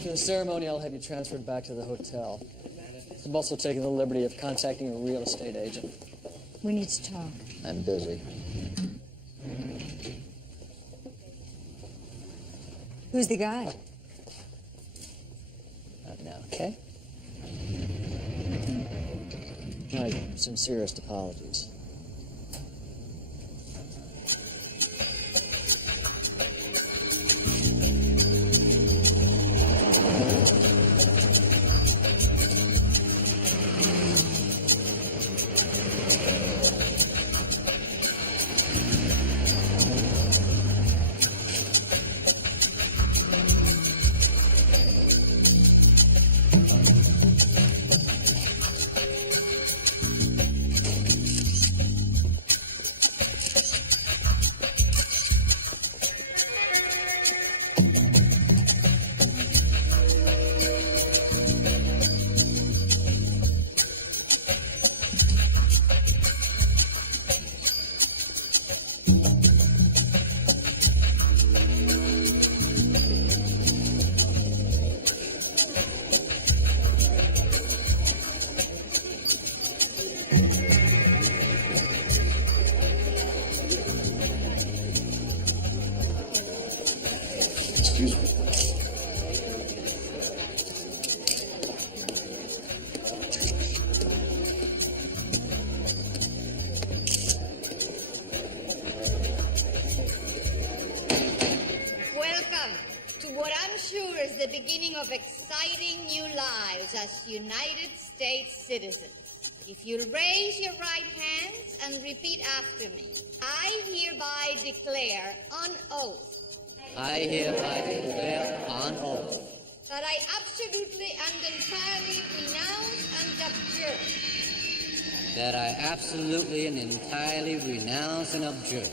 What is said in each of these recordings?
After the ceremony, I'll have you transferred back to the hotel. I'm also taking the liberty of contacting a real estate agent. We need to talk. I'm busy. Who's the guy? Not now, okay? My sincerest apologies. The beginning of exciting new lives as United States citizens. If you'll raise your right hands and repeat after me. I hereby declare on oath. I hereby declare on oath. That I absolutely and entirely renounce and abjure. That I absolutely and entirely renounce and abjure.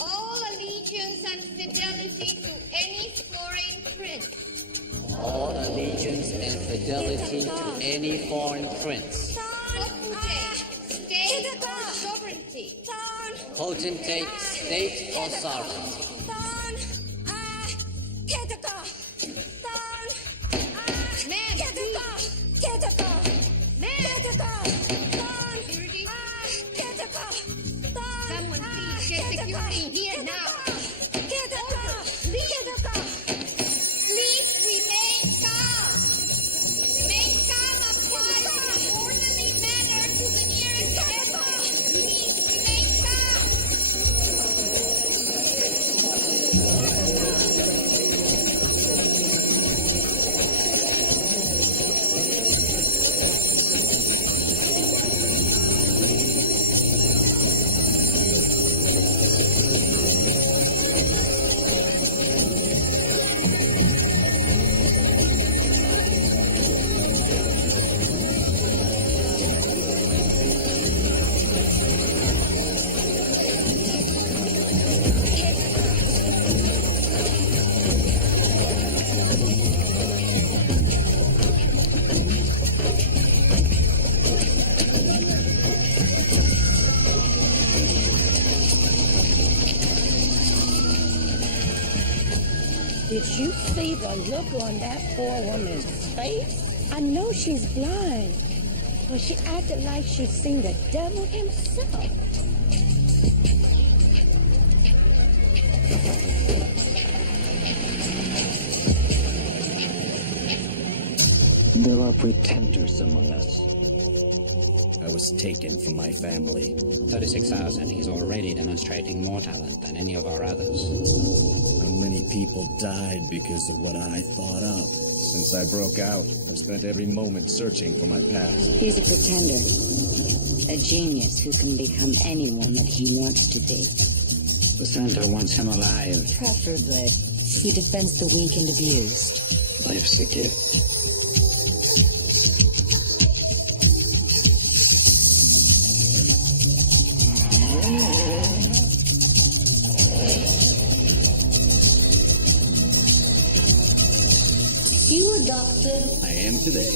All allegiance and fidelity to any foreign prince. All allegiance and fidelity to any foreign prince. Potentate, state or sovereignty. Potentate, state or sovereignty. Ma'am, someone please get security here now. Please remain calm. Remain calm and quiet in an orderly manner to the nearest exit. Please remain calm. Did you see the look on that poor woman's face? I know she's blind, but she acted like she'd seen the devil himself. There are pretenders among us. I was taken from my family. 36,000. He's already demonstrating more talent than any of our others. How many people died because of what I thought up? Since I broke out, I've spent every moment searching for my past. He's a pretender. A genius who can become anyone that he wants to be. The center wants him alive. Preferably. He defends the weak and abused. Life's a gift. You a doctor? I am today.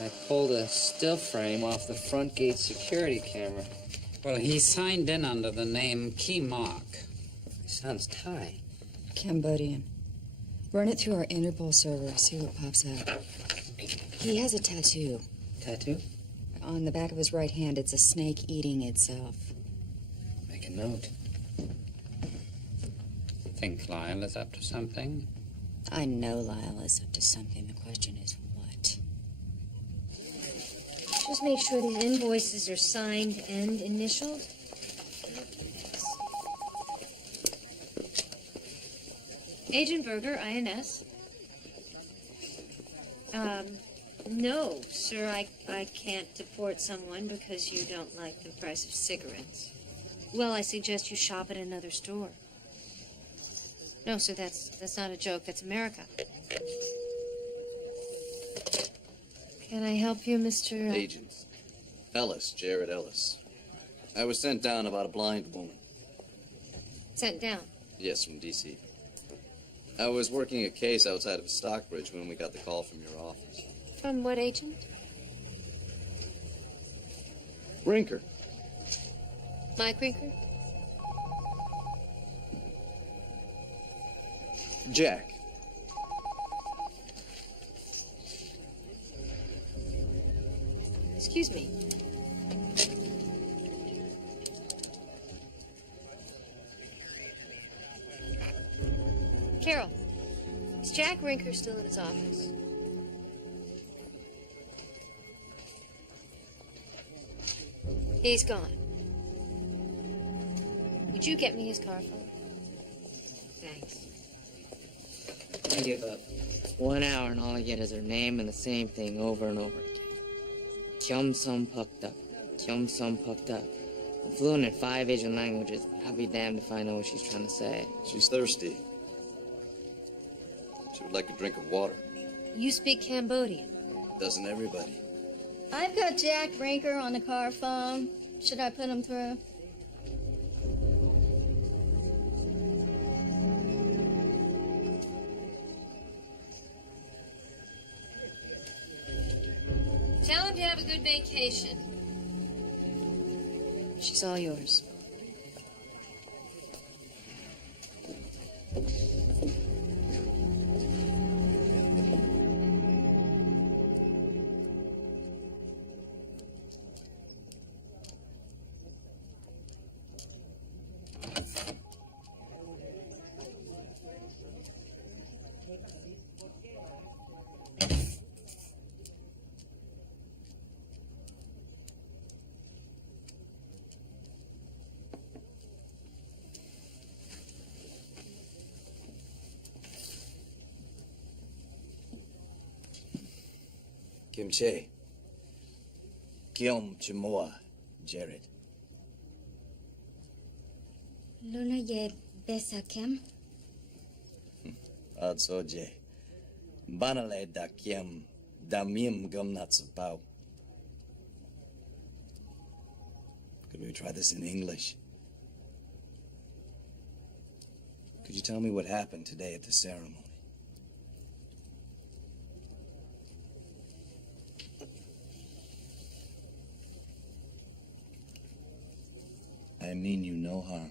I pulled a still frame off the front gate security camera. Well, he signed in under the name Key Mark. Sounds Thai. Cambodian. Run it through our Interpol server, see what pops up. He has a tattoo. Tattoo? On the back of his right hand, it's a snake eating itself. Make a note. Think Lyle is up to something? I know Lyle is up to something. The question is what? Just make sure these invoices are signed and initialed. Agent Berger, INS. No, sir, I can't deport someone because you don't like the price of cigarettes. Well, I suggest you shop at another store. No, sir, that's not a joke. That's America. Can I help you, Mr. Agent. Ellis, Jared Ellis. I was sent down about a blind woman. Sent down? Yes, from D.C. I was working a case outside of Stockbridge when we got the call from your office. From what agent? Rinker. Mike Rinker? Jack. Excuse me. Carol, is Jack Rinker still in his office? He's gone. Would you get me his car phone? Thanks. I give up. 1 hour and all I get is her name and the same thing over and over again. Chum sum pucked up. Chum sum pucked up. I'm fluent in 5 Asian languages, but I'll be damned if I know what she's trying to say. She's thirsty. She would like a drink of water. You speak Cambodian. Doesn't everybody? I've got Jack Rinker on the car phone. Should I put him through? Tell him to have a good vacation. She's all yours. Kim Che. Kiom Chimoa, Jared. Luna ye besa kem? Adsoje. Banale da kiem damim gumnatsapau. Could we try this in English? Could you tell me what happened today at the ceremony? I mean you no harm.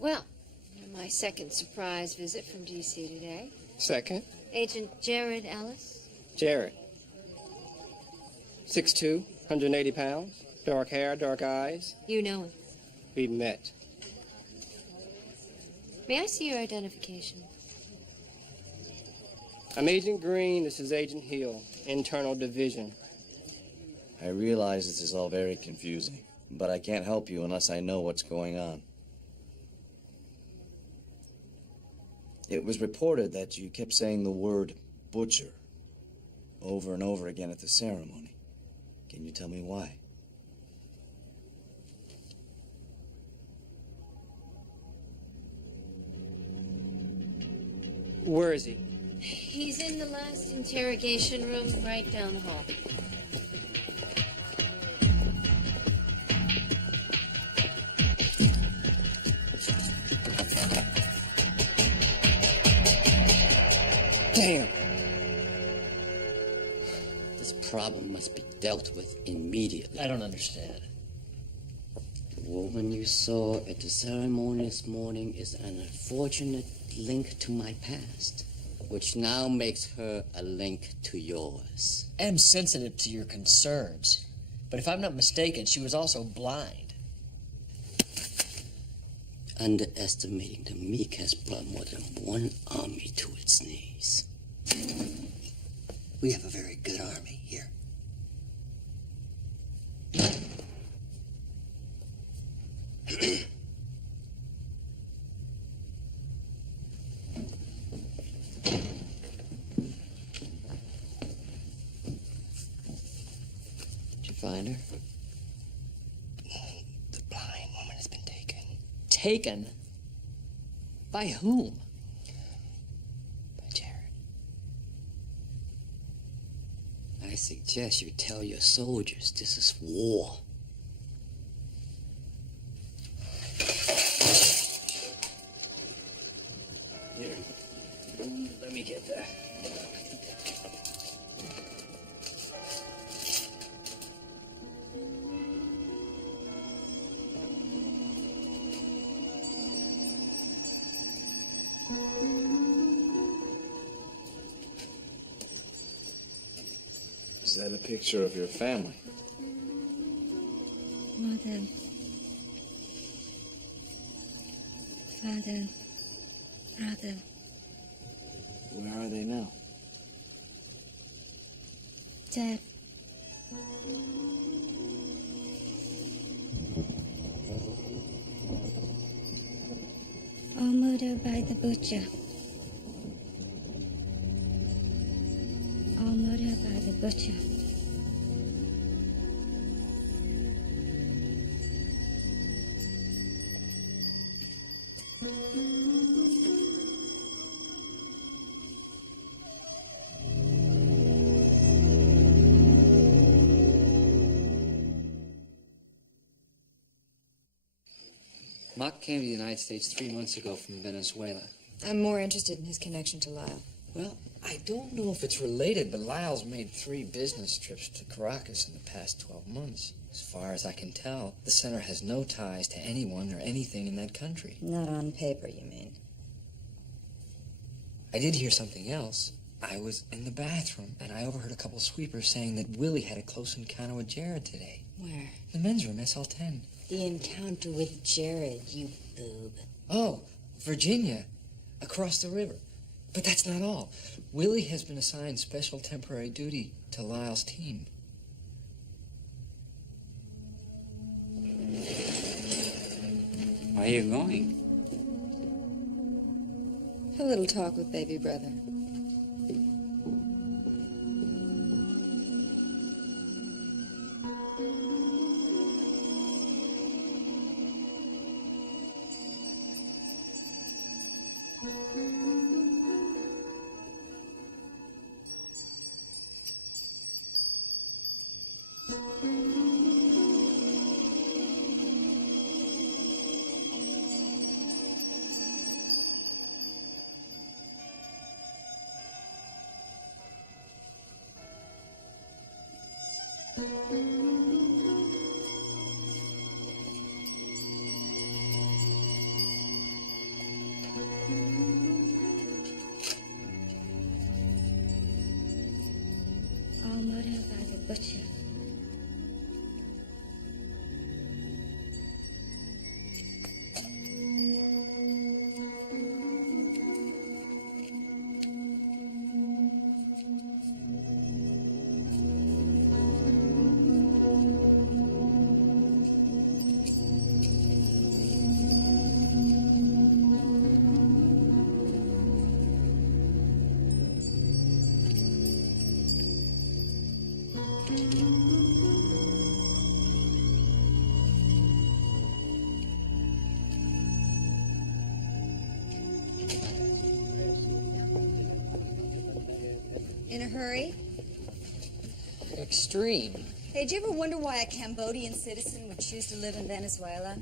Well, my second surprise visit from D.C. today. Second, Agent Jared Ellis. Jared. 6'2", 180 pounds, dark hair, dark eyes. You know him. We met. May I see your identification? I'm Agent Green, this is Agent Hill, Internal Division. I realize this is all very confusing, but I can't help you unless I know what's going on. It was reported that you kept saying the word butcher over and over again at the ceremony. Can you tell me why? Where is he? He's in the last interrogation room right down the hall. Damn. This problem must be dealt with immediately. I don't understand. The woman you saw at the ceremony this morning is an unfortunate link to my past, which now makes her a link to yours. I'm sensitive to your concerns, but if I'm not mistaken, she was also blind. Underestimating the meek has brought more than one army to its knees. We have a very good army here. Did you find her? The blind woman has been taken. Taken? By whom? By Jared. I suggest you tell your soldiers this is war. Here. Let me get that. Is that a picture of your family? Mother. Father. Brother. Where are they now? Dad. All murdered by the butcher. All murdered by the butcher. Mock came to the United States 3 months ago from Venezuela. I'm more interested in his connection to Lyle. Well, I don't know if it's related, but Lyle's made 3 business trips to Caracas in the past 12 months. As far as I can tell, the center has no ties to anyone or anything in that country. Not on paper, you mean? I did hear something else. I was in the bathroom, and I overheard a couple of sweepers saying that Willie had a close encounter with Jared today. Where? The men's room, SL10. The encounter with Jared, you boob. Oh, Virginia, across the river. But that's not all. Willie has been assigned special temporary duty to Lyle's team. Where are you going? A little talk with baby brother. All murdered by the butcher. In a hurry? Extreme. Hey, did you ever wonder why a Cambodian citizen would choose to live in Venezuela?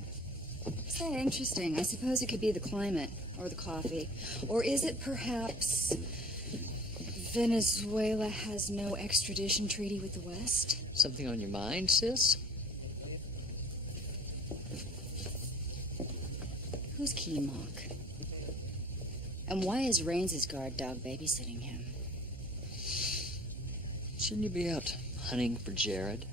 Is that interesting? I suppose it could be the climate, or the coffee. Or is it perhaps Venezuela has no extradition treaty with the West? Something on your mind, sis? Who's Keymok? And why is Rains' guard dog babysitting him? Shouldn't you be out hunting for Jared?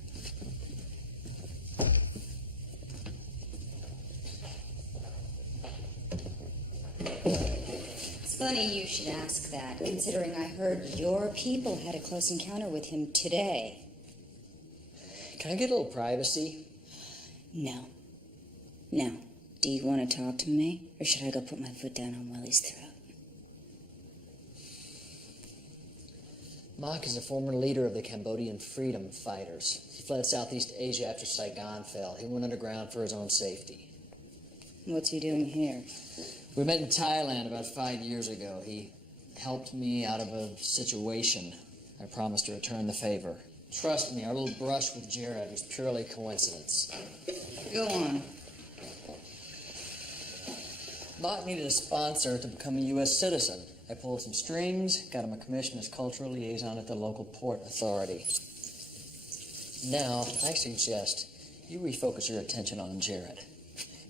It's funny you should ask that, considering I heard your people had a close encounter with him today. Can I get a little privacy? No. No. Do you want to talk to me, or should I go put my foot down on Willie's throat? Mok is a former leader of the Cambodian freedom fighters. He fled Southeast Asia after Saigon fell. He went underground for his own safety. What's he doing here? We met in Thailand about 5 years ago. He helped me out of a situation. I promised to return the favor. Trust me, our little brush with Jared was purely coincidence. Go on. Mok needed a sponsor to become a U.S. citizen. I pulled some strings, got him a commission as cultural liaison at the local port authority. Now, I suggest you refocus your attention on Jared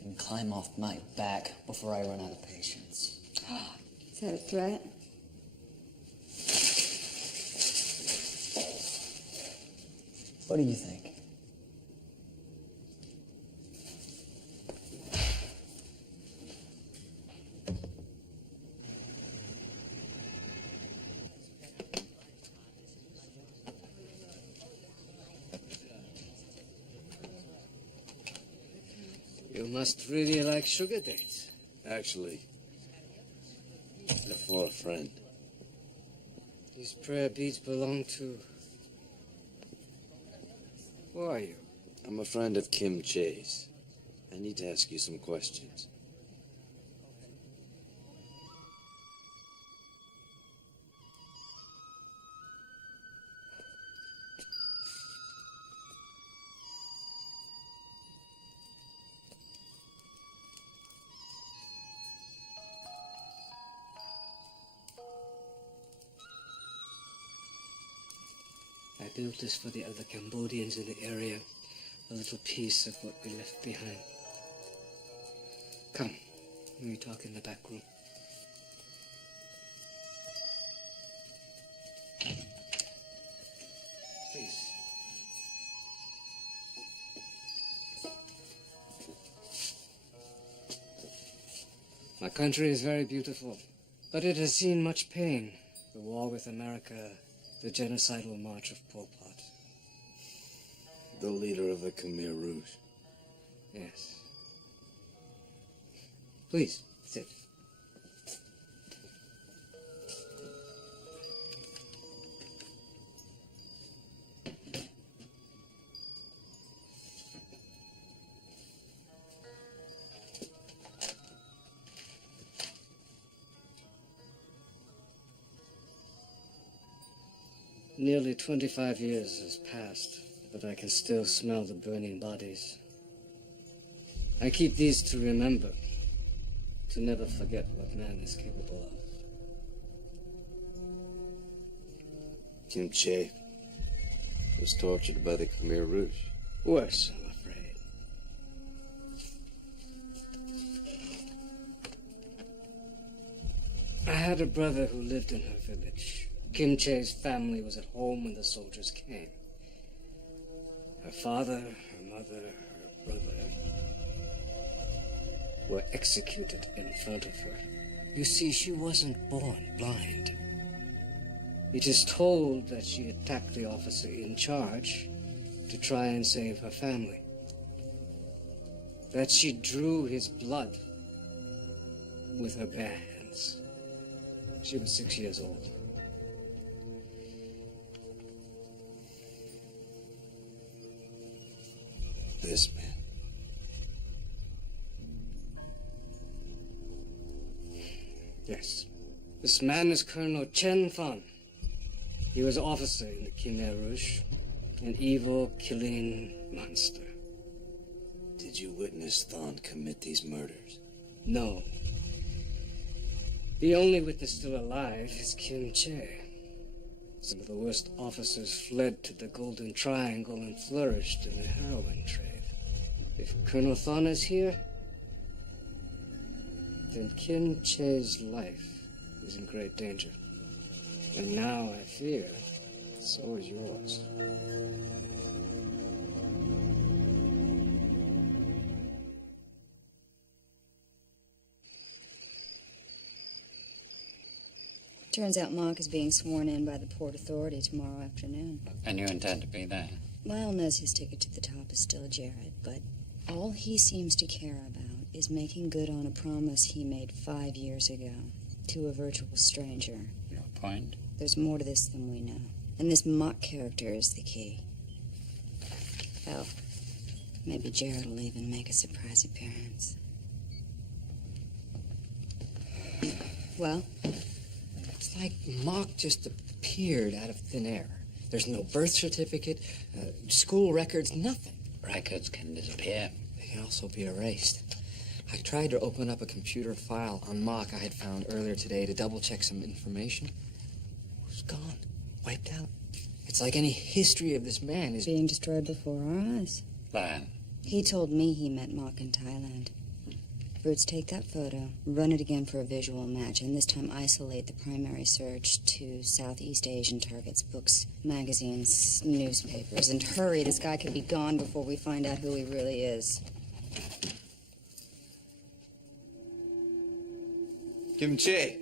and climb off my back before I run out of patience. Is that a threat? What do you think? You must really like sugar dates. Actually, they're for a friend. These prayer beads belong to... Who are you? I'm a friend of Kim Che's. I need to ask you some questions. I built this for the other Cambodians in the area. A little piece of what we left behind. Come, we talk in the back room. Please. My country is very beautiful, but it has seen much pain. The war with America, the genocidal march of Pol Pot. The leader of the Khmer Rouge. Yes. Please, sit. Nearly 25 years has passed, but I can still smell the burning bodies. I keep these to remember, to never forget what man is capable of. Kim Che was tortured by the Khmer Rouge. Worse, I'm afraid. I had a brother who lived in her village. Kim Che's family was at home when the soldiers came. Her father, her mother, her brother were executed in front of her. You see, she wasn't born blind. It is told that she attacked the officer in charge to try and save her family. That she drew his blood with her bare hands. She was 6 years old. This man. Yes. This man is Colonel Chen Fan. He was an officer in the Khmer Rouge, an evil, killing monster. Did you witness Thon commit these murders? No. The only witness still alive is Kim Che. Some of the worst officers fled to the Golden Triangle and flourished in the heroin trade. If Colonel Thon is here, then Kim Che's life is in great danger. And now I fear, so is yours. Turns out Mark is being sworn in by the Port Authority tomorrow afternoon. And you intend to be there? Lyle knows his ticket to the top is still Jared, but all he seems to care about is making good on a promise he made 5 years ago to a virtual stranger. Your point? There's more to this than we know. And this Mock character is the key. Oh, maybe Jared will even make a surprise appearance. Well? It's like Mock just appeared out of thin air. There's no birth certificate, school records, nothing. Records can disappear. They can also be erased. I tried to open up a computer file on Mock I had found earlier today to double-check some information. It was gone. Wiped out. It's like any history of this man is being destroyed before our eyes. Lion. He told me he met Mock in Thailand. Brutes, take that photo, run it again for a visual match, and this time isolate the primary search to Southeast Asian targets, books, magazines, newspapers. And hurry, this guy could be gone before we find out who he really is. Kimchi.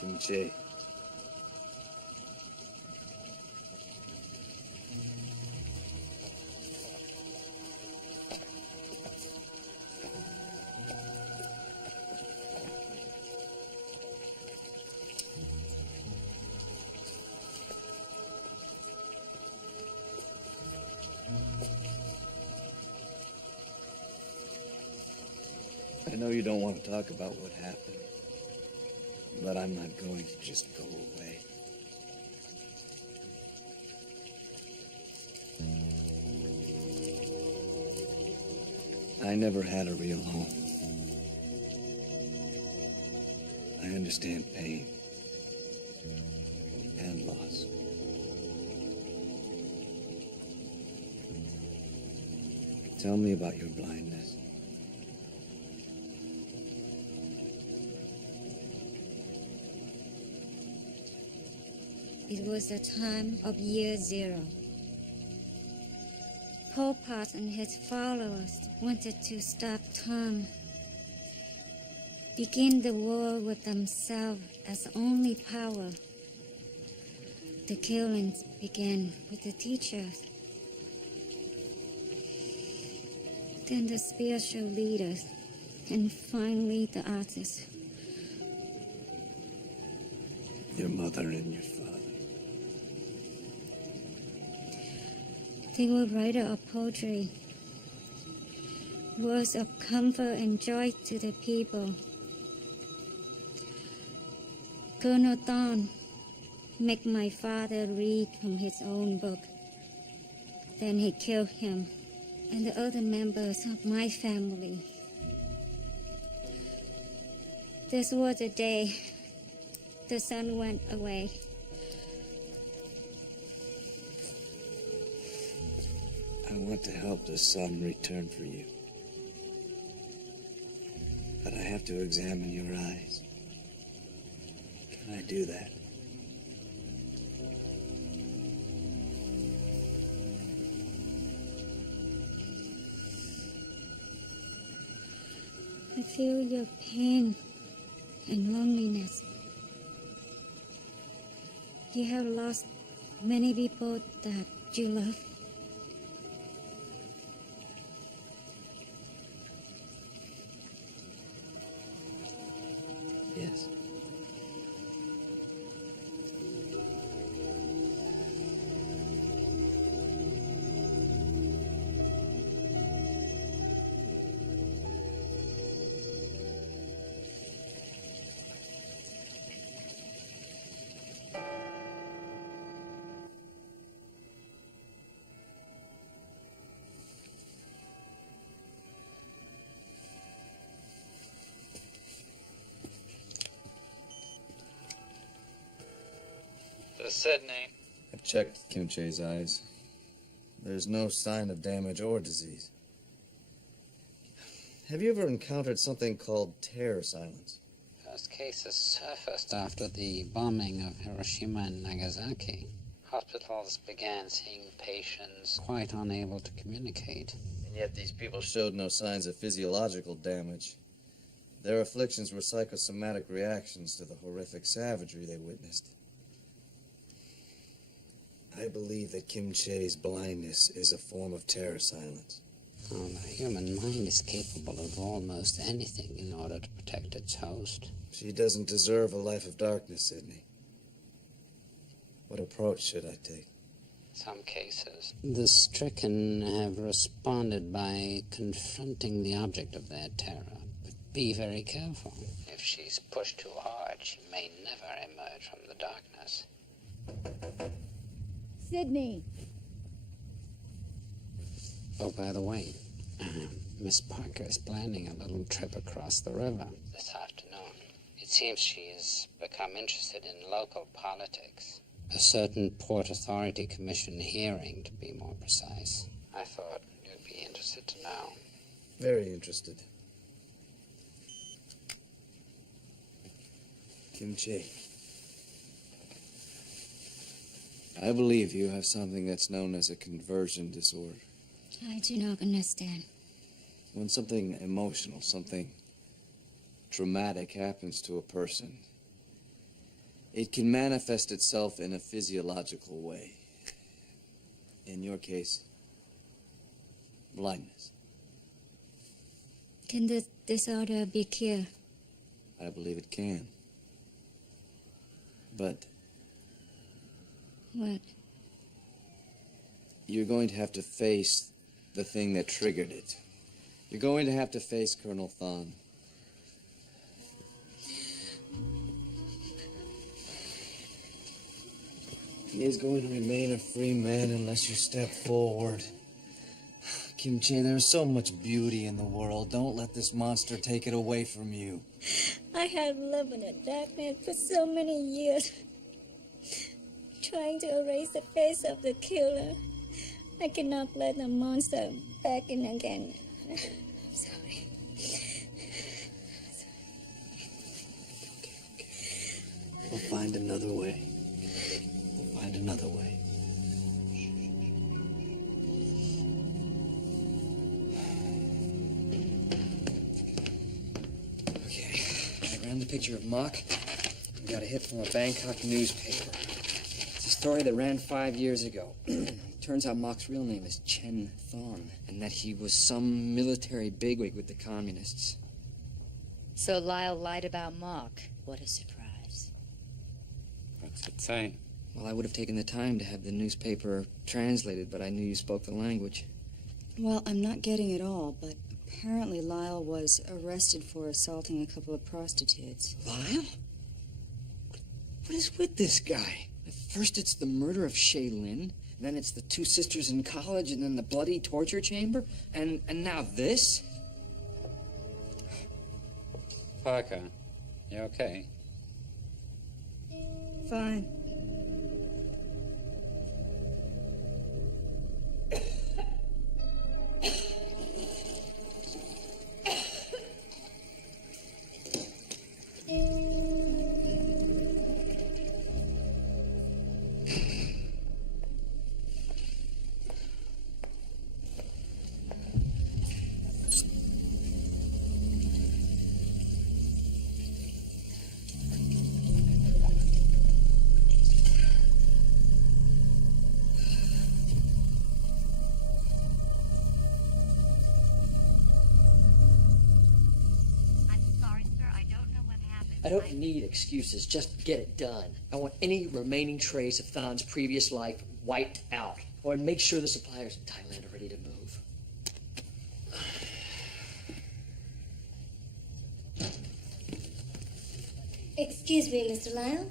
Kimchi. I know you don't want to talk about what happened. But I'm not going to just go away. I never had a real home. I understand pain and loss. Tell me about your blindness. It was the time of year 0. Pol Pot and his followers wanted to stop time, begin the war with themselves as only power. The killings began with the teachers, then the spiritual leaders, and finally the artists. Your mother and your father. They were writers of poetry, words of comfort and joy to the people. Colonel Thorne made my father read from his own book. Then he killed him and the other members of my family. This was the day the sun went away. I want to help the sun return for you. But I have to examine your eyes. Can I do that? I feel your pain and loneliness. You have lost many people that you love. Sydney. I've checked Kim Che's eyes. There's no sign of damage or disease. Have you ever encountered something called terror silence? First cases surfaced after the bombing of Hiroshima and Nagasaki. Hospitals began seeing patients quite unable to communicate. And yet these people showed no signs of physiological damage. Their afflictions were psychosomatic reactions to the horrific savagery they witnessed. I believe that Kim Che's blindness is a form of terror silence. Oh, the human mind is capable of almost anything in order to protect its host. She doesn't deserve a life of darkness, Sydney. What approach should I take? Some cases, the stricken have responded by confronting the object of their terror. But be very careful. If she's pushed too hard, she may never emerge from the darkness. Sydney. Oh, by the way, Miss Parker is planning a little trip across the river this afternoon. It seems she has become interested in local politics. A certain Port Authority Commission hearing, to be more precise. I thought you'd be interested to know. Very interested. Kim Che. I believe you have something that's known as a conversion disorder. I do not understand. When something emotional, something traumatic happens to a person, it can manifest itself in a physiological way. In your case, blindness. Can this disorder be cured? I believe it can. But What? you're going to have to face the thing that triggered it. You're going to have to face Colonel Thon. He is going to remain a free man unless you step forward. Kim Che, there's so much beauty in the world. Don't let this monster take it away from you. I have lived in the darkness for so many years, trying to erase the face of the killer. I cannot let the monster back in again. I'm sorry. We'll find another way. We'll find another way. Okay, I ran the picture of Mock and got a hit from a Bangkok newspaper. It's a story that ran 5 years ago. Turns out Mock's real name is Chen Thon, and that he was some military bigwig with the communists. So Lyle lied about Mock. What a surprise. What's it say? Well, I would have taken the time to have the newspaper translated, but I knew you spoke the language. Well, I'm not getting it all, but apparently Lyle was arrested for assaulting a couple of prostitutes. Lyle? What is with this guy? At first it's the murder of Shaylin, then it's the two sisters in college, and then the bloody torture chamber, and now this? Parker, you okay? Fine. I don't need excuses. Just get it done. I want any remaining trace of Thon's previous life wiped out. Or make sure the suppliers in Thailand are ready to move. Excuse me, Mr. Lyle.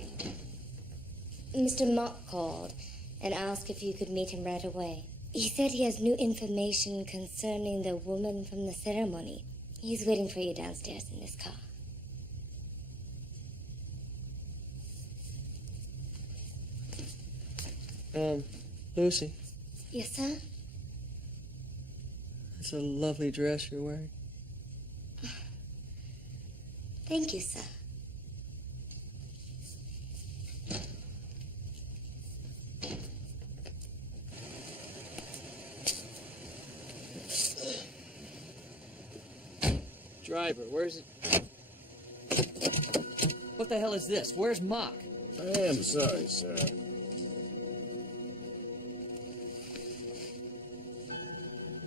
Mr. Mock called and asked if you could meet him right away. He said he has new information concerning the woman from the ceremony. He's waiting for you downstairs in this car. Lucy, Yes, sir? that's a lovely dress you're wearing. Thank you, sir. Driver, where's it? What the hell is this? Where's Mock? I am sorry, sir.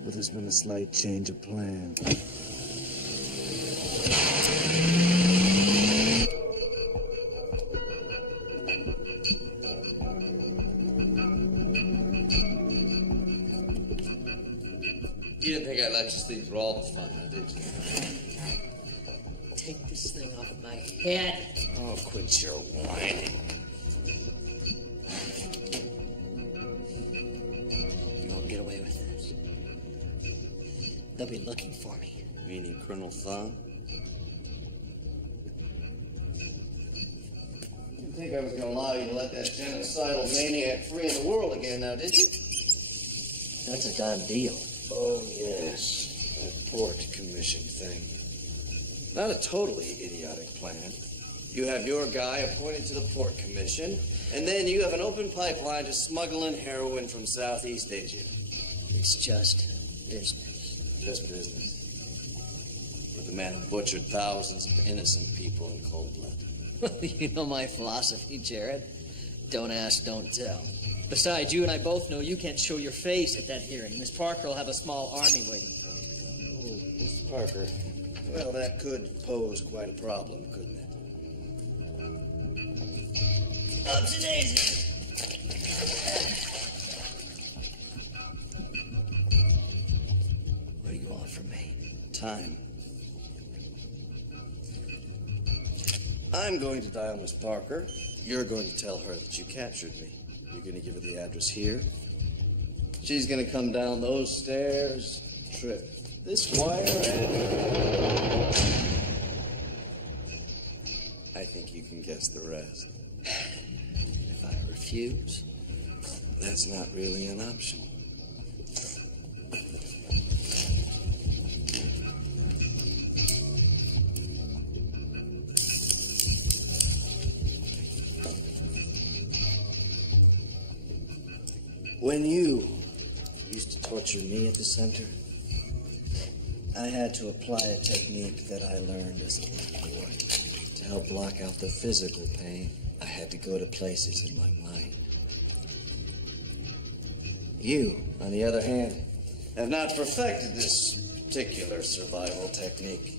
But there's been a slight change of plan. You didn't think I'd let you sleep through all the fun, now, did you? Take this thing off my head. Oh, quit your whining. You won't get away with this. They'll be looking for me. Meaning Colonel Thon? You didn't think I was going to allow you to let that genocidal maniac free in the world again, now, did you? That's a done deal. Oh, yes. That port commission thing. Not a totally idiotic plan. You have your guy appointed to the port commission, and then you have an open pipeline to smuggling heroin from Southeast Asia. It's just business. Just business. With the man who butchered thousands of innocent people in cold blood. You know my philosophy, Jared. Don't ask, don't tell. Besides, you and I both know you can't show your face at that hearing. Miss Parker will have a small army waiting for you. Oh, Miss Parker. Well, that could pose quite a problem, couldn't it? Upsy daisy. What do you want from me? Time. I'm going to dial Miss Parker. You're going to tell her that you captured me. You're going to give her the address here. She's going to come down those stairs, trip this wire, and I think you can guess the rest. If I refuse? That's not really an option. When you used to torture me at the center, I had to apply a technique that I learned as a little boy. To help block out the physical pain, I had to go to places in my mind. You, on the other hand, have not perfected this particular survival technique.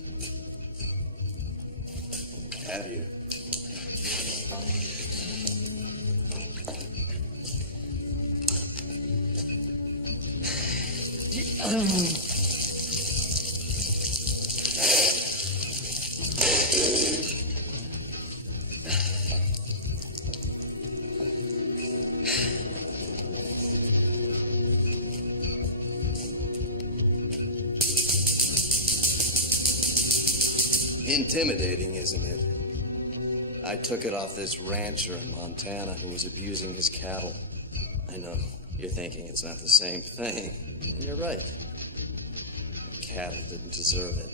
Have you? Intimidating, isn't it? I took it off this rancher in Montana who was abusing his cattle. I know, you're thinking it's not the same thing. And you're right. The cattle didn't deserve it.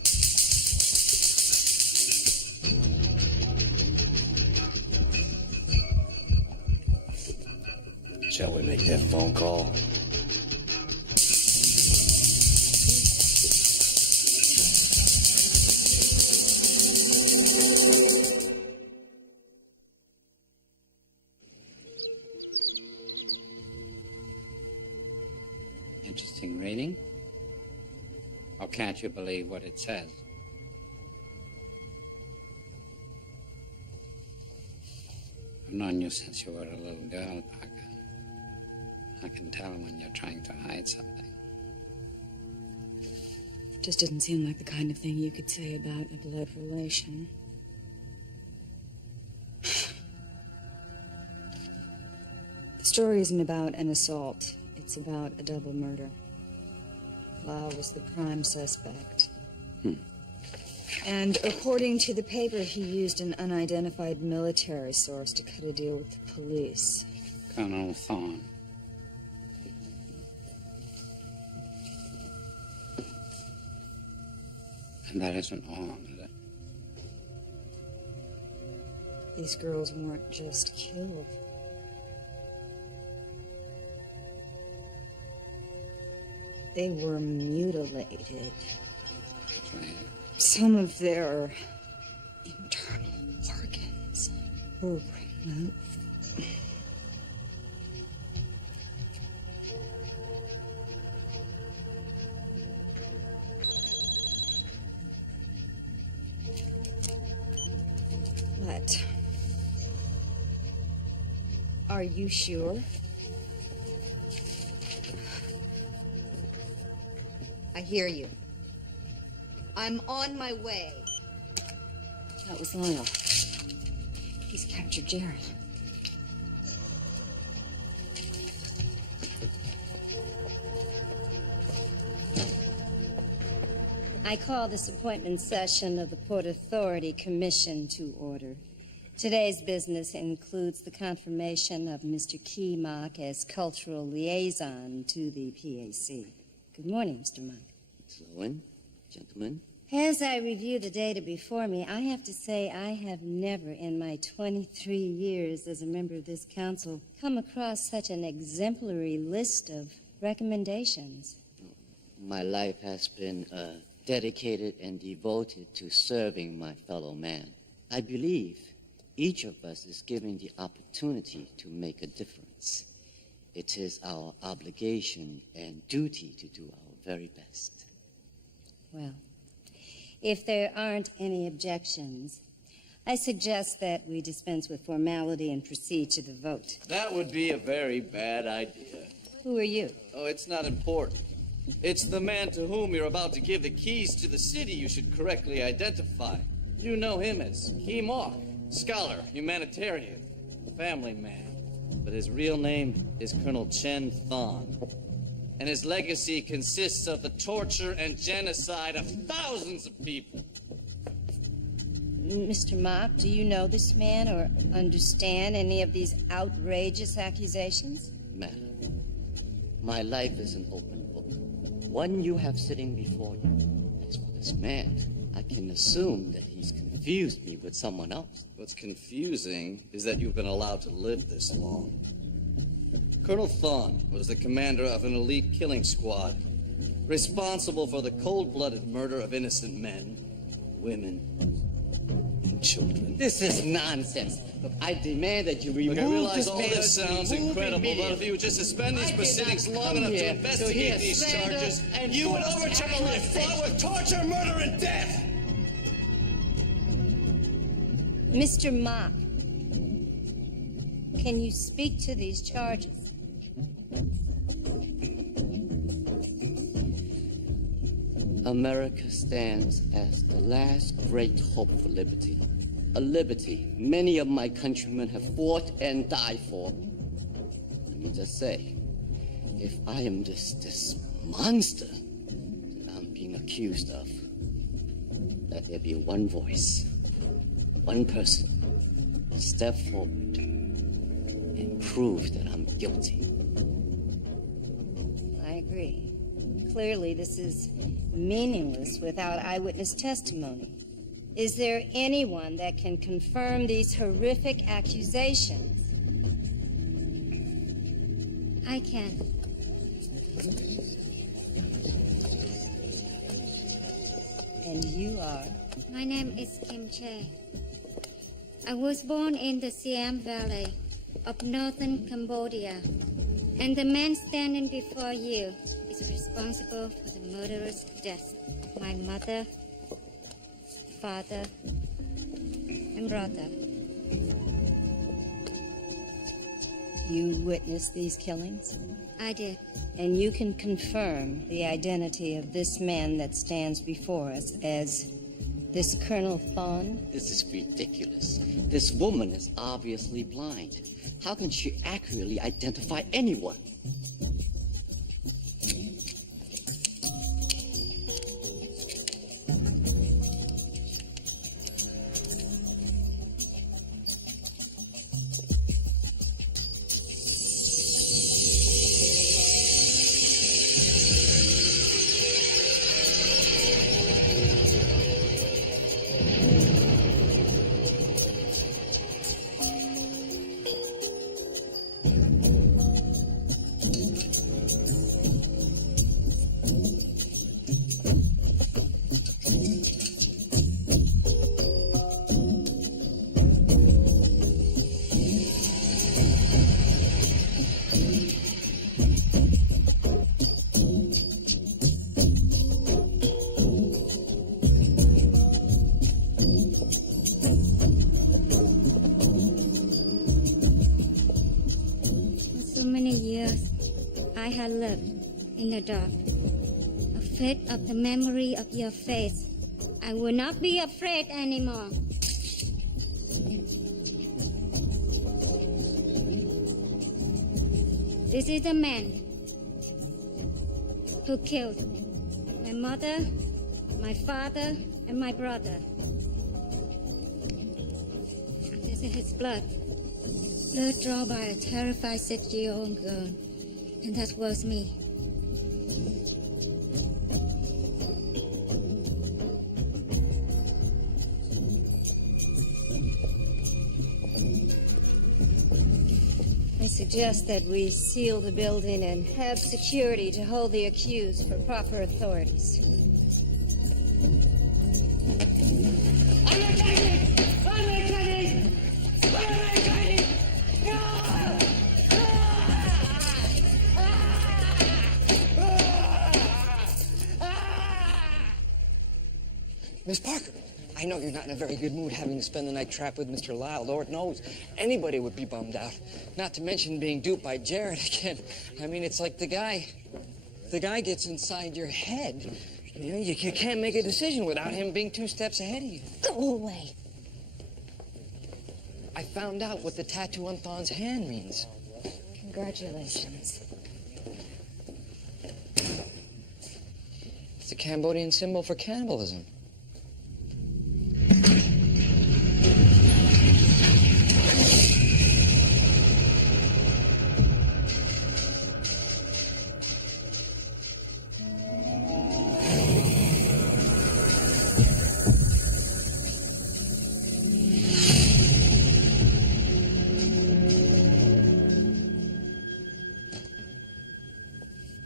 Shall we make that phone call? Interesting reading? Or can't you believe what it says? I've known you since you were a little girl, Parker. I can tell when you're trying to hide something. Just didn't seem like the kind of thing you could say about a blood relation. The story isn't about an assault. It's about a double murder. Lyle was the prime suspect. And according to the paper, he used an unidentified military source to cut a deal with the police. Colonel Thorne. And that isn't all, is it? These girls weren't just killed. They were mutilated. Some of their internal organs were removed. But are you sure? I hear you. I'm on my way. That was Lyle. He's captured Jared. I call this appointment session of the Port Authority Commission to order. Today's business includes the confirmation of Mr. Keymock as cultural liaison to the PAC. Good morning, Mr. Mock. Sloan, gentlemen. As I review the data before me, I have to say I have never in my 23 years as a member of this council come across such an exemplary list of recommendations. My life has been dedicated and devoted to serving my fellow man. I believe each of us is given the opportunity to make a difference. It is our obligation and duty to do our very best. Well, if there aren't any objections, I suggest that we dispense with formality and proceed to the vote. That would be a very bad idea. Who are you? Oh, it's not important. It's the man to whom you're about to give the keys to the city you should correctly identify. You know him as Keymock, scholar, humanitarian, family man. But his real name is Colonel Chen Thon. And his legacy consists of the torture and genocide of thousands of people. Mr. Mock, do you know this man or understand any of these outrageous accusations? Madam, my life is an open book, one you have sitting before you. As for this man, I can assume that he's confused me with someone else. What's confusing is that you've been allowed to live this long. Colonel Thon was the commander of an elite killing squad, responsible for the cold-blooded murder of innocent men, women, and children. This is nonsense. Look, I demand that you remove Look, I realize this all man. this sounds incredible, but if you would just suspend these proceedings long enough to investigate these charges, you would overturn a life fought with torture, murder, and death! Mr. Mock, can you speak to these charges? America stands as the last great hope for liberty. A liberty many of my countrymen have fought and died for. Let me just say, if I am this monster that I'm being accused of, let there be one voice, one person, step forward and prove that I'm guilty. I agree. Clearly, this is meaningless without eyewitness testimony. Is there anyone that can confirm these horrific accusations? I can. And you are? My name is Kim Chae. I was born in the Siam Valley of northern Cambodia. And the man standing before you is responsible for the murderous death of my mother, father, and brother. You witnessed these killings? I did. And you can confirm the identity of this man that stands before us as this Colonel Thon? This is ridiculous. This woman is obviously blind. How can she accurately identify anyone? I had lived in the dark, afraid of the memory of your face. I will not be afraid anymore. This is the man who killed my mother, my father, and my brother. This is his blood. Blood drawn by a terrified 6-year-old girl. And that was me. I suggest that we seal the building and have security to hold the accused for proper authorities. Miss Parker, I know you're not in a very good mood having to spend the night trapped with Mr. Lyle. Lord knows, anybody would be bummed out. Not to mention being duped by Jared again. I mean, it's like the guy gets inside your head. You know, you can't make a decision without him being 2 steps ahead of you. Go away. I found out what the tattoo on Thorne's hand means. Congratulations. It's a Cambodian symbol for cannibalism.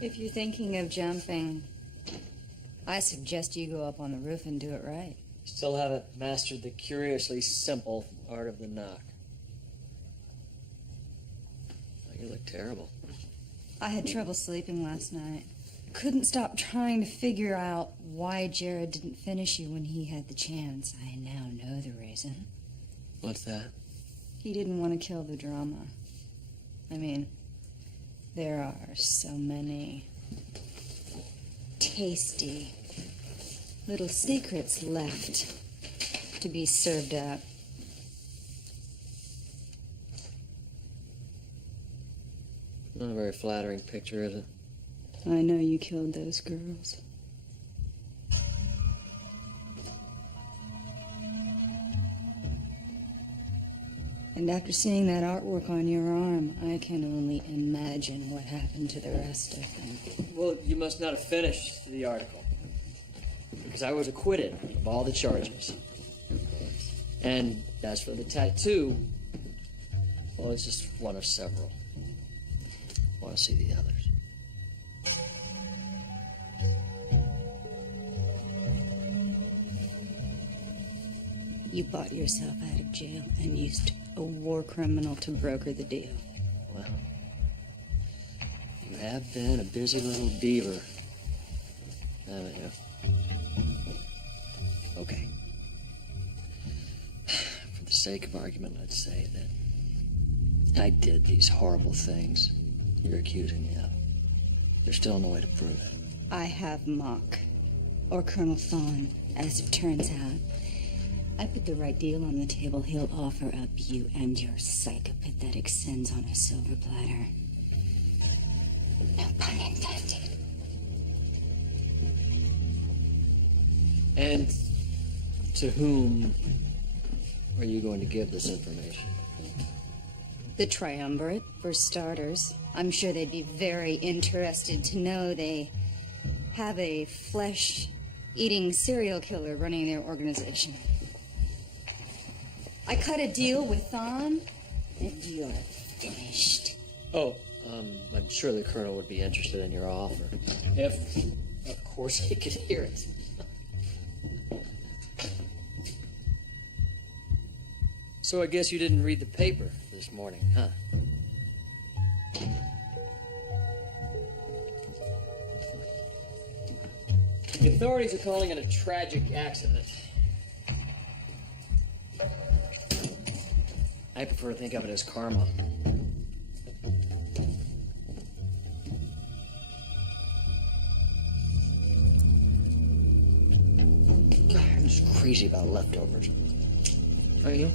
If you're thinking of jumping, I suggest you go up on the roof and do it right. Still haven't mastered the curiously simple art of the knock. Oh, you look terrible. I had trouble sleeping last night. Couldn't stop trying to figure out why Jared didn't finish you when he had the chance. I now know the reason. What's that? He didn't want to kill the drama. I mean, there are so many tasty little secrets left to be served up. Not a very flattering picture, is it? I know you killed those girls. And after seeing that artwork on your arm, I can only imagine what happened to the rest of them. Well, you must not have finished the article. Because I was acquitted of all the charges. And as for the tattoo, well, it's just one of several. I want to see the others. You bought yourself out of jail and used a war criminal to broker the deal. Well, you have been a busy little beaver, haven't you? Okay. For the sake of argument, let's say that I did these horrible things you're accusing me of. There's still no way to prove it. I have Mock, or Colonel Thawne, as it turns out. I put the right deal on the table. He'll offer up you and your psychopathetic sins on a silver platter. No pun intended. And to whom are you going to give this information? The triumvirate, for starters. I'm sure they'd be very interested to know they have a flesh-eating serial killer running their organization. I cut a deal with Thawne, and you're finished. Oh, I'm sure the Colonel would be interested in your offer. If, of course, he could hear it. So I guess you didn't read the paper this morning, huh? The authorities are calling it a tragic accident. I prefer to think of it as karma. crazy about leftovers. Are you?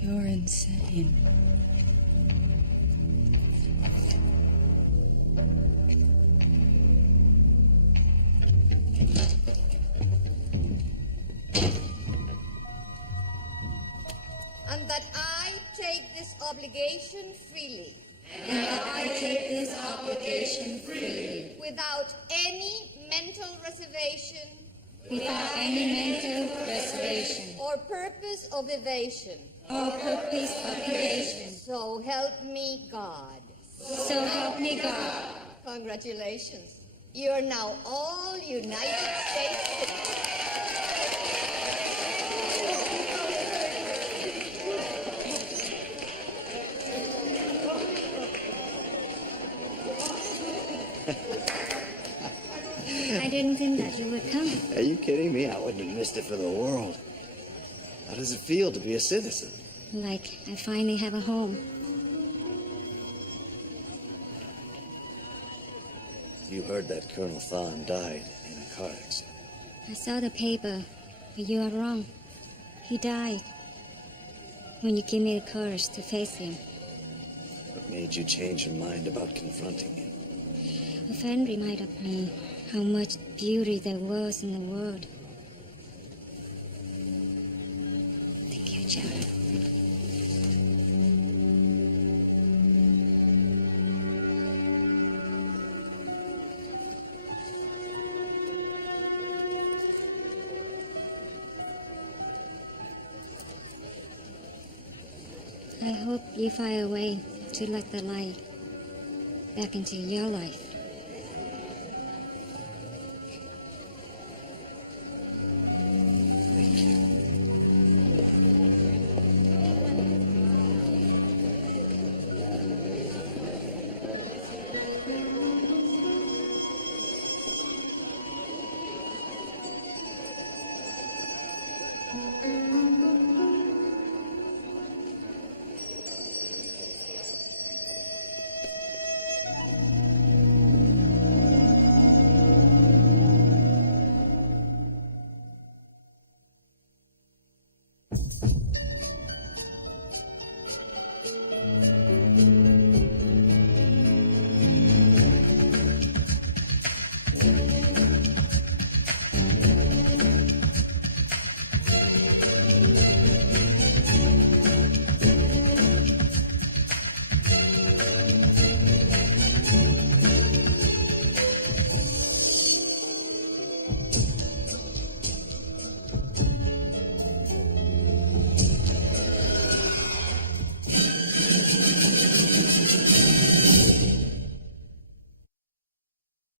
You're insane. And that I take this obligation freely. And that I take this obligation freely. Without any mental reservation. Without any mental reservation. Or purpose of evasion. Or purpose of evasion. So help me God. So help me God. Congratulations. You are now all United States citizens. I didn't think that you would come. Are you kidding me? I wouldn't have missed it for the world. How does it feel to be a citizen? Like I finally have a home. You heard that Colonel Thon died in a car accident. I saw the paper, but you are wrong. He died when you gave me the courage to face him. What made you change your mind about confronting him? A friend reminded me how much beauty there was in the world. Thank you, Jared. I hope you find a way to let the light back into your life.